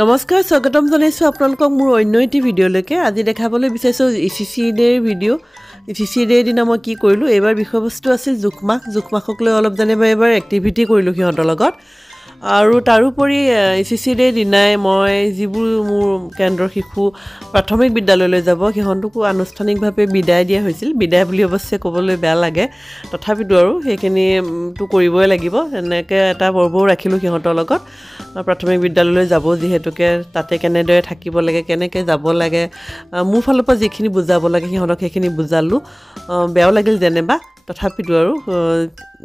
নমস্কাৰ স্বাগতম জনাইছো আপোনালোকক মোৰ অন্য এটি ভিডিঅলৈকে আজি দেখাবলৈ বিচাৰিছো ইচিচি ডেৰ ভিডিঅ ইচিচি ডেৰ দিনা মই কি কৰিলো এবাৰ বিষয়বস্তু আছিল জুকমাখক লৈ অলপ জানিব এবাৰ এক্টিভিটি কৰিলো সিহঁতৰ লগত আৰু তাৰোপৰি ইচিচি ডেৰ দিনাই মই যিবোৰ মোৰ কেন্দ্ৰ শিশু প্ৰাথমিক বিদ্যালয়লৈ যাব সিহঁতকো আনুষ্ঠানিকভাৱে বিদায় দিয়া হৈছিল বিদায় বুলি অৱশ্যে ক'বলৈ বেয়া লাগে তথাপিতো আৰু সেইখিনি তো কৰিবই লাগিব এনেকৈ এটা পৰ্বও ৰাখিলোঁ সিহঁতৰ লগত প্ৰাথমিক বিদ্যালয়লৈ যাব যিহেতুকে তাতে কেনেদৰে থাকিব লাগে কেনেকৈ যাব লাগে মোৰ ফালৰ পৰা যিখিনি বুজাব লাগে সিহঁতক সেইখিনি বুজালোঁ বেয়াও লাগিল যেনেবা তথাপিতো আৰু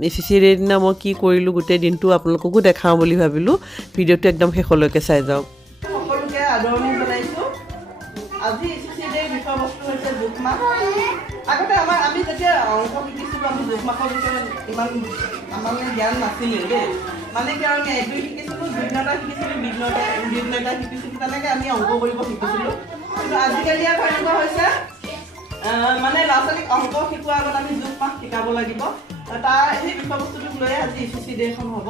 ইচিচি ডেৰ দিনা মই কি কৰিলোঁ গোটেই দিনটো আপোনালোককো দেখাওঁ বুলি ভাবিলোঁ ভিডিঅ'টো একদম শেষলৈকে চাই যাওক সকলোকে আদৰণি জনাইছোঁ আজি ইচিচি ডেৰ বিষয়বস্তু হৈছে জুকমাখ আগতে আমি যেতিয়া অংক শিকিছিলোঁ আমি জুকমাখৰ বিষয়ে ইমান আমাৰ জ্ঞান নাছিলে দেই মানে কি আৰু আমি এগ্ৰি শিকিছিলোঁ বিঘ্নতা শিকিছিলোঁ বিঘ্নতা শিকিছিলোঁ তেনেকৈ আমি অংক কৰিব শিকিছিলোঁ কিন্তু আজিকালি আকৌ এনেকুৱা হৈছে মানে ল'ৰা ছোৱালীক অংক শিকোৱাৰ আগত আমি জুকমাখ শিকাব লাগিব তাৰ সেই বিষয়বস্তুটোক লৈ আজি ইচিচি ডেখন হ'ব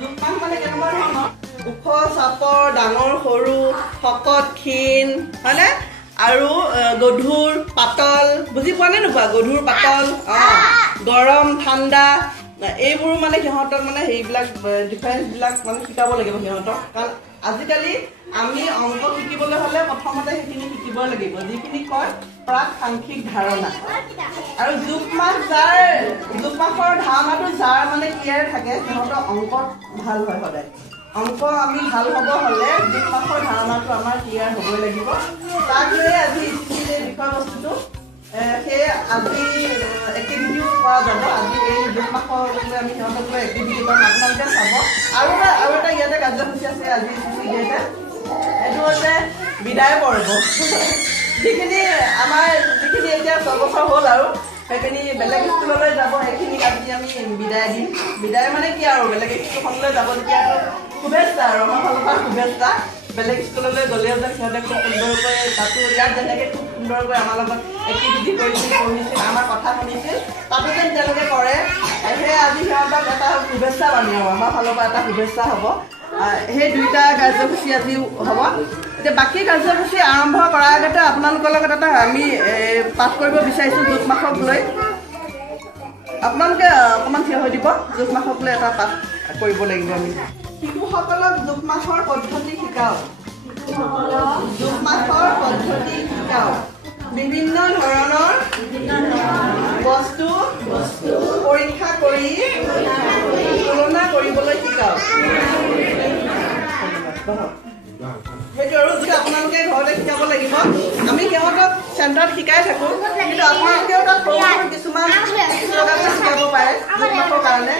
জুকমাখ মানে কেনেকুৱা ধৰণৰ ওখ চাপৰ ডাঙৰ সৰু শকত ক্ষীণ হয়নে আৰু গধুৰ পাতল বুজি পোৱা নে নোপোৱা গধুৰ পাতল গৰম ঠাণ্ডা এইবোৰ মানে সিহঁতক মানে সেইবিলাক ডিফাৰেঞ্চবিলাক মানে শিকাব লাগিব সিহঁতক কাৰণ আজিকালি আমি অংক শিকিবলৈ হ'লে প্ৰথমতে সেইখিনি শিকিব লাগিব যিখিনি কয় প্ৰাক সাংখ্যিক ধাৰণা আৰু জুকমাখৰ ধাৰণাটো যাৰ মানে ক্লিয়াৰ থাকে সিহঁতৰ অংকত ভাল হয় সদায় অংক আমি ভাল হ'ব হ'লে জুকমাখৰ ধাৰণাটো আমাৰ ক্লিয়াৰ হ'বই লাগিব তাক লৈ আজি বিষয়বস্তুটো সেয়ে আজি এক্টিভিটিও কৰা যাব আজি এই জুকমাখৰ লৈ আমি সিহঁতক লৈ এক্টিভিটি কৰিম আপোনালোকে চাব আৰু এটা ইয়াতে কাৰ্যসূচী আছে আজি এইটো হৈছে বিদায় পৰ্ব যিখিনি এতিয়া 6 বছৰ হ'ল আৰু সেইখিনি বেলেগ স্কুললৈ যাব সেইখিনিক আজি আমি বিদায় দিম বিদায় মানে কি আৰু বেলেগ স্কুলখনলৈ যাব তেতিয়াতো শুভেচ্ছা আৰু আমাৰ ফালৰ পৰা শুভেচ্ছা বেলেগ স্কুললৈ গ'লেও যেন সিহঁতে খুব সুন্দৰকৈ তাতো ইয়াত যেনেকৈ খুব সুন্দৰকৈ আমাৰ লগত এক্টিভিটি কৰিছিল পঢ়িছিল আমাৰ কথা শুনিছিল তাতো যেন তেওঁলোকে কৰে সেয়ে আজি সিহঁতক এটা শুভেচ্ছা বান্ধি হ'ব আমাৰ ফালৰ পৰা এটা শুভেচ্ছা হ'ব সেই দুইটা কাৰ্যসূচী আজি হ'ব এতিয়া বাকী কাৰ্যসূচী আৰম্ভ কৰাৰ আগতে আপোনালোকৰ লগত এটা আমি পাঠ কৰিব বিচাৰিছোঁ জুকমাখক লৈ আপোনালোকে অকণমান থিয় হৈ দিব জুকমাখক লৈ এটা পাঠ কৰিব লাগিব আমি শিশুসকলক জুকমাখৰ পদ্ধতি শিকাওঁ বিভিন্ন ধৰণৰ বস্তু পৰীক্ষা কৰি তুলনা কৰিবলৈ শিকাওঁ সেইটো আৰু আপোনালোকে ঘৰতে শিকাব লাগিব আমি সিহঁতক চেণ্টাৰত শিকাই থাকোঁ কিন্তু আপোনালোকেও তাত কিছুমান শিকাব পাৰে জুকমাখৰ কাৰণে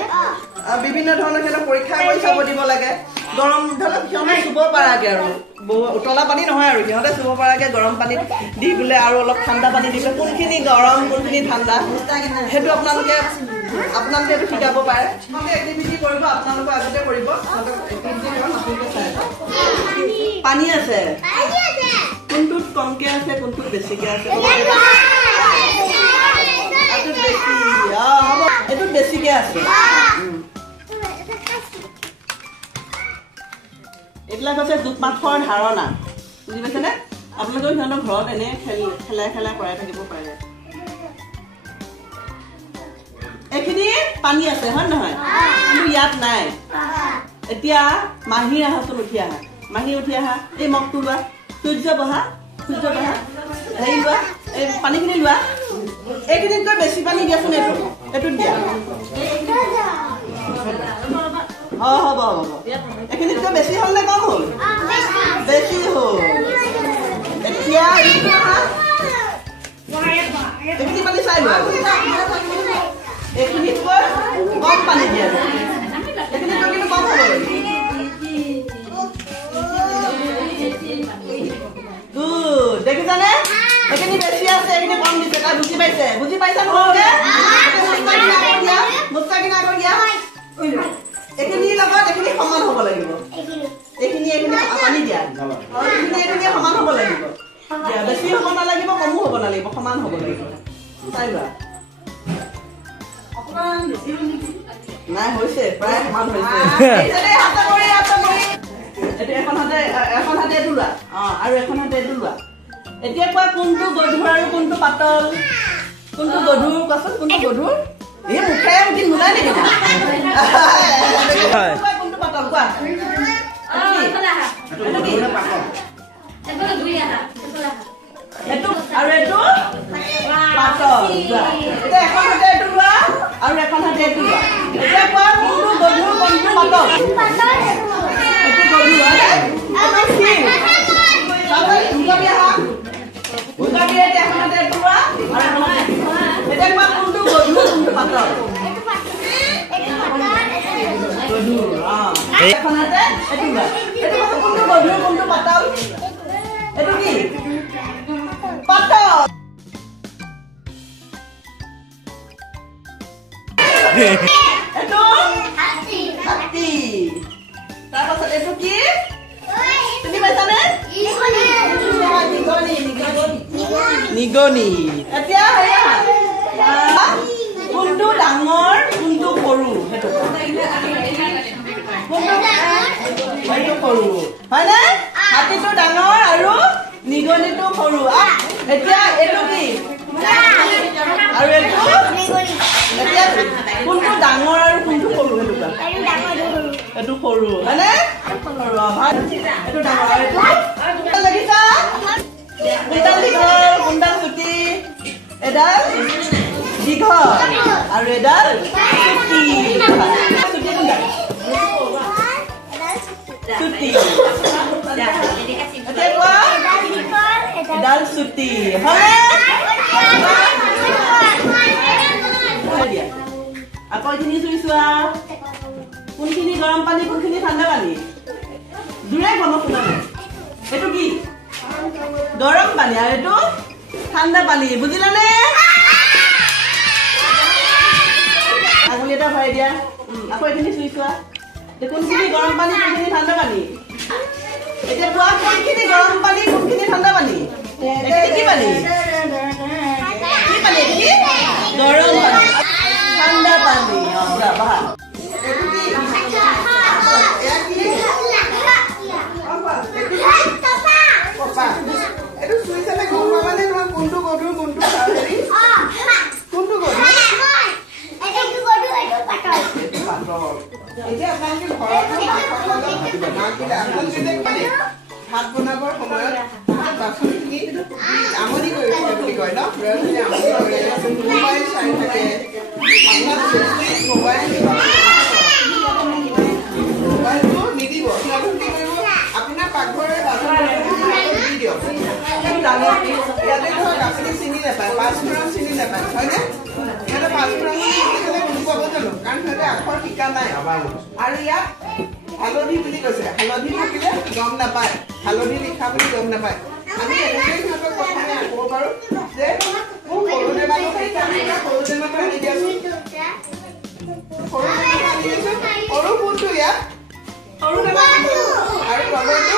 বিভিন্ন ধৰণৰ সিহঁতক পৰীক্ষা কৰি চাব দিব লাগে গৰম ধৰক সিহঁতে চুব পৰাকৈ আৰু উতলা পানী নহয় আৰু সিহঁতে চুব পৰাকৈ গৰম পানীত দি বোলে আৰু অলপ ঠাণ্ডা পানী দি পেলাই কোনখিনি গৰম কোনখিনি ঠাণ্ডা সেইটো আপোনালোকে এইটো শিকাব পাৰে এক্টিভিটি কৰিব আপোনালোকে আগতে কৰিব পানী আছে কোনটোত কমকৈ আছে কোনটোত বেছিকৈ আছে এইটোত বেছিকৈ আছে এইবিলাক হৈছে জুকমাখৰ ধাৰণা বুজি পাইছেনে আপোনালোকেও সিহঁতৰ ঘৰত এনে খেলাই কৰাই থাকিব পাৰে এইখিনি পানী আছে হয় নহয় কিন্তু ইয়াত নাই এতিয়া মাহীৰ আহাচোন উঠি আহা মাহী উঠি আহা এই মগটো লোৱা সূৰ্য বহা হেৰি লোৱা এই পানীখিনি লোৱা এইখিনিতকৈ বেছি পানী দিয়াচোন এইটোত দিয়া হ'ব এইখিনিতকৈ বেছি হ'ল নে কম হ'ল বেছি হ'ল এতিয়া এইখিনি পানী চাই লোৱা এইখিনিতকৈ কম পানী দিয়া এইখিনিতকৈ কিন্তু কম হ'ব গুড দেখিছানে এইখিনি বেছি আছে এইখিনি কম দিছে তাই বুজি পাইছা তোমালোকে মুস্তাকিনা আকৌ দিয়া এইখিনিৰ লগত এইখিনি সমান হ'ব লাগিব এইখিনি পানী দিয়া এইখিনি সমান হ'ব লাগিব বেছি হ'ব নালাগিব কমো হ'ব নালাগিব সমান হ'ব লাগিব চাই লোৱা নাই হৈছে প্ৰায় সমান হৈছে এইটো এখন হাতে এইটো লোৱা আৰু এখন হাতে এইটো লোৱা এতিয়া কোৱা কোনটো গধুৰ আৰু কোনটো পাতল কোনটো গধুৰ কোৱাচোন কোনটো গধুৰ এই মুখে উঠি নোলাই নেকি কোনটো পাতল কোৱা এইটো আৰু এইটো পাতল এতিয়া এখন হাতে এইটো লোৱা আৰু এখন হাতে এইটো লোৱা এতিয়া কোৱা কোনটো গধুৰ কোনটো পাতল এইটো গধুৰ হয়নে এখন হাতে এইটো লোৱা আৰু এখন হাতে এতিয়া কোৱা কোনটো গধুৰ কোনটো পাতল গধুৰ এখন হাতে এইটো লোৱা এইটো কোনটো গধুৰ কোনটো পাতল এইটো কি পাতল এইটো হাতী তাৰপাছত এইটো কি তুমি পাইছানে নিগনি এতিয়া কোনটো ডাঙৰ কোনটো সৰু সেইটো সৰু হয়নে হাতীটো ডাঙৰ আৰু নিগনিটো সৰু এতিয়া এইটো কি আৰু এইটো এতিয়া কোনটো ডাঙৰ আৰু কোনটো সৰু সেইটো এইটো সৰু হয়নে এইটো ডাঙৰ আৰু এইটো লাগিছা কোনডাল দীঘল কোনডাল চুটি এডাল দীঘল আৰু এডাল চুটি চুটি কোনডাল চুটি এতিয়া কোৱা এডাল চুটি হয় আকৌ এইখিনি চুই চোৱা কোনখিনি গৰম পানী কোনখিনি ঠাণ্ডা পানী দূৰে গম শুনা নাই এইটো কি গৰম পানী আৰু এইটো ঠাণ্ডা পানী বুজিলানে আঙুলি এটা ভৰাই দিয়া আকৌ এইখিনি চুই চোৱা কোনখিনি গৰম পানী কোনখিনি ঠাণ্ডা পানী এতিয়া কোৱা কোনখিনি গৰম পানী কোনখিনি ঠাণ্ডা পানী কি পানী কি পানী গৰম পানী ঠাণ্ডা পানী বাহা এইটো চুইচালে গম পাবানে তোমাৰ কোনটো গধুৰ কোনটো হেৰি কোনটো গধুৰ এতিয়া আপোনালোকে ঘৰত ভাত বনাবৰ সময়ত বাচনখিনি আমনি কৰিছে বুলি কয় ন মোবাইল চাই থাকে মোবাইলটো নিদিব আপোনাৰ পাকঘৰৰে বাচন দি দিয়ক ইয়াতে ধৰক আপুনি চিনি নাপায় পাঁচফোৰণ চিনি নাপায় হয়নে সিহঁতে পাঁচফোৰণ বুজি পাব জানো কাৰণ সিহঁতে আখৰ শিকা নাই আৰু ইয়াত হালধি বুলি কৈছে হালধি থাকিলে গম নাপায় হালধি লিখা বুলি গম নাপায় আমি এনেকৈ সিহঁতক প্ৰথমে ক'ব পাৰোঁ যে মোক সৰু টেমাটো সৰু টেমাটো আনি দিয়াচোন সৰু টেমাটো আনি দিয়াচোন সৰু কোনটো ইয়াত সৰু টেমাটো আৰু লগৰটো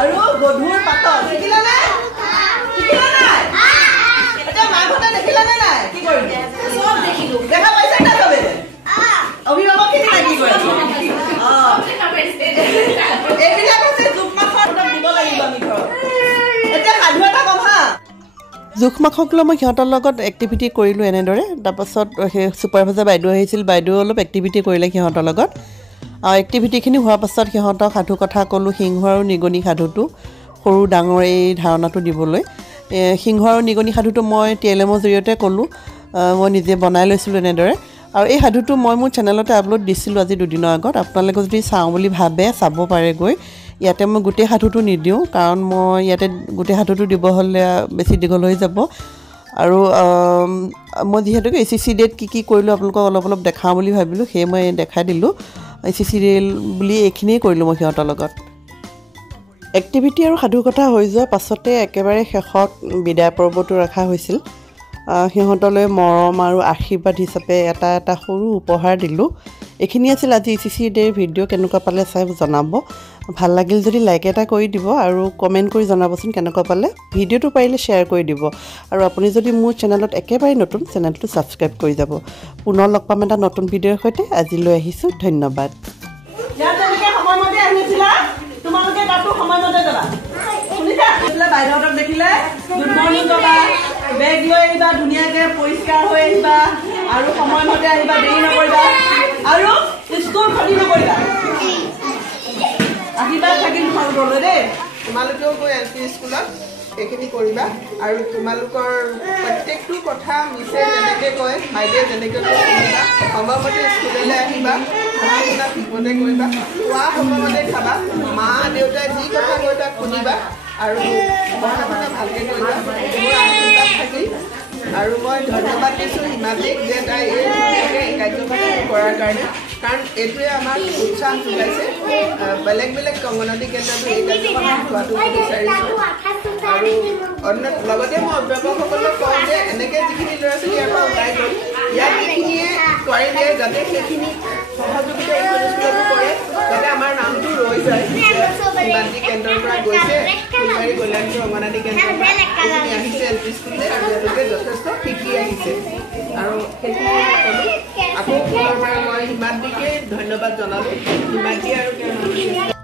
আৰু গধুৰ পাতল শিকিলানে এতিয়া মাহঁতে দেখিলানে নাই কি কৰিম চব দেখিলো দেখা পাইছে না চবে অভিভাৱকখিনি কি কৰে এইবিলাক হৈছে জোখমাখৰ দিব লাগিব আমি ঘৰত এতিয়া সাধু এটা কম হা জোখমাখক লৈ মই সিহঁতৰ লগত এক্টিভিটি কৰিলোঁ এনেদৰে তাৰপাছত সেই ছুপাৰভাইজাৰ বাইদেউ আহিছিল বাইদেউ অলপ এক্টিভিটি কৰিলে সিহঁতৰ লগত এক্টিভিটিখিনি হোৱাৰ পাছত সিহঁতক সাধু কথা ক'লোঁ সিংহ আৰু নিগনি সাধুটো সৰু ডাঙৰ এই ধাৰণাটো দিবলৈ সিংহ আৰু নিগনি সাধুটো মই TLM-ৰ জৰিয়তে ক'লোঁ মই নিজে বনাই লৈছিলোঁ এনেদৰে আৰু এই সাধুটো মই মোৰ চেনেলতে আপলোড দিছিলোঁ আজি দুদিনৰ আগত আপোনালোকে যদি চাওঁ বুলি ভাবে চাব পাৰে গৈ ইয়াতে মই গোটেই সাধুটো নিদিওঁ কাৰণ মই ইয়াতে গোটেই সাধুটো দিব হ'লে বেছি দীঘল হৈ যাব আৰু মই যিহেতুকে ACC ডেট কি কৰিলোঁ আপোনালোকক অলপ দেখাওঁ বুলি ভাবিলোঁ সেয়ে মই দেখাই দিলোঁ ACC বুলি এইখিনিয়ে কৰিলোঁ মই সিহঁতৰ লগত এক্টিভিটি আৰু সাধুকথা হৈ যোৱাৰ পাছতে একেবাৰে শেষত বিদায় পৰ্বটো ৰখা হৈছিল সিহঁতলৈ মৰম আৰু আশীৰ্বাদ হিচাপে এটা সৰু উপহাৰ দিলোঁ এইখিনি আছিল আজি ECC ডেৰ ভিডিঅ' কেনেকুৱা পালে চাই জনাব ভাল লাগিল যদি লাইক এটা কৰি দিব আৰু কমেণ্ট কৰি জনাবচোন কেনেকুৱা পালে ভিডিঅ'টো পাৰিলে শ্বেয়াৰ কৰি দিব আৰু আপুনি যদি মোৰ চেনেলত একেবাৰে নতুন চেনেলটো ছাবস্ক্ৰাইব কৰি যাব পুনৰ লগ পাম এটা নতুন ভিডিঅ'ৰ সৈতে আজিলৈ আহিছোঁ ধন্যবাদ তোমালোকে কাটো সময়মতে যাবা শুনিছা বাইদেউহঁতক দেখিলে গুড মৰ্ণিং কবা বেগ লৈ আহিবা ধুনীয়াকৈ পৰিষ্কাৰ হৈ আহিবা আৰু সময়মতে আহিবা দেৰি নকৰিবা আৰু স্কুল ক্ষতি নকৰিবা আশীৰ্বাদ থাকিল তোমালোকলৈ দেই তোমালোকেও গৈ LP স্কুলত এইখিনি কৰিবা আৰু তোমালোকৰ প্ৰত্যেকটো কথা মিছে যেনেকৈ কয় বাইদেৱে যেনেকৈ কয় শুনিবা সময়মতে স্কুললৈ আহিবা পঢ়া শুনা ঠিকমতে কৰিবা খোৱা সময়মতে খাবা মা দেউতাই যি কথা কয় তাক শুনিবা আৰু পঢ়া শুনা ভালকৈ কৰিবা মোৰ আশীৰ্বাদ থাকিল আৰু মই ধন্যবাদ দিছোঁ হিমাতীক যে তাই এই কাৰ্যসূচী কৰাৰ কাৰণে কাৰণ এইটোৱে আমাক উৎসাহ যোগাইছে বেলেগ বেলেগ অংগনৱাড়ী কেন্দ্ৰটো এই কাৰ্যসূচী হোৱাটো বিচাৰিছোঁ আৰু লগতে মই অভিভাৱকসকলক কওঁ যে এনেকৈ যিখিনি ল'ৰা ছোৱালী ইয়াৰ পৰা ওলাই গ'ল ইয়াত যিখিনিয়ে কৰি দিয়ে যাতে সেইখিনি সহযোগিতা স্কুলতো কৰে যাতে আমাৰ নামটো ৰৈ যায় হিমাতী কেন্দ্ৰৰ পৰা গৈছে ফুলবাৰী কল্যাণপুৰ অংগনৱাড়ী কেন্দ্ৰৰ পৰা এইখিনি আহিছে LP স্কুললৈ আৰু তেওঁলোকে যথেষ্ট শিকি আহিছে আৰু সেইখিনি ক'লোঁ আকৌ পুনৰবাৰ মই হিমাতীকে ধন্যবাদ জনালোঁ হিমাতী আৰু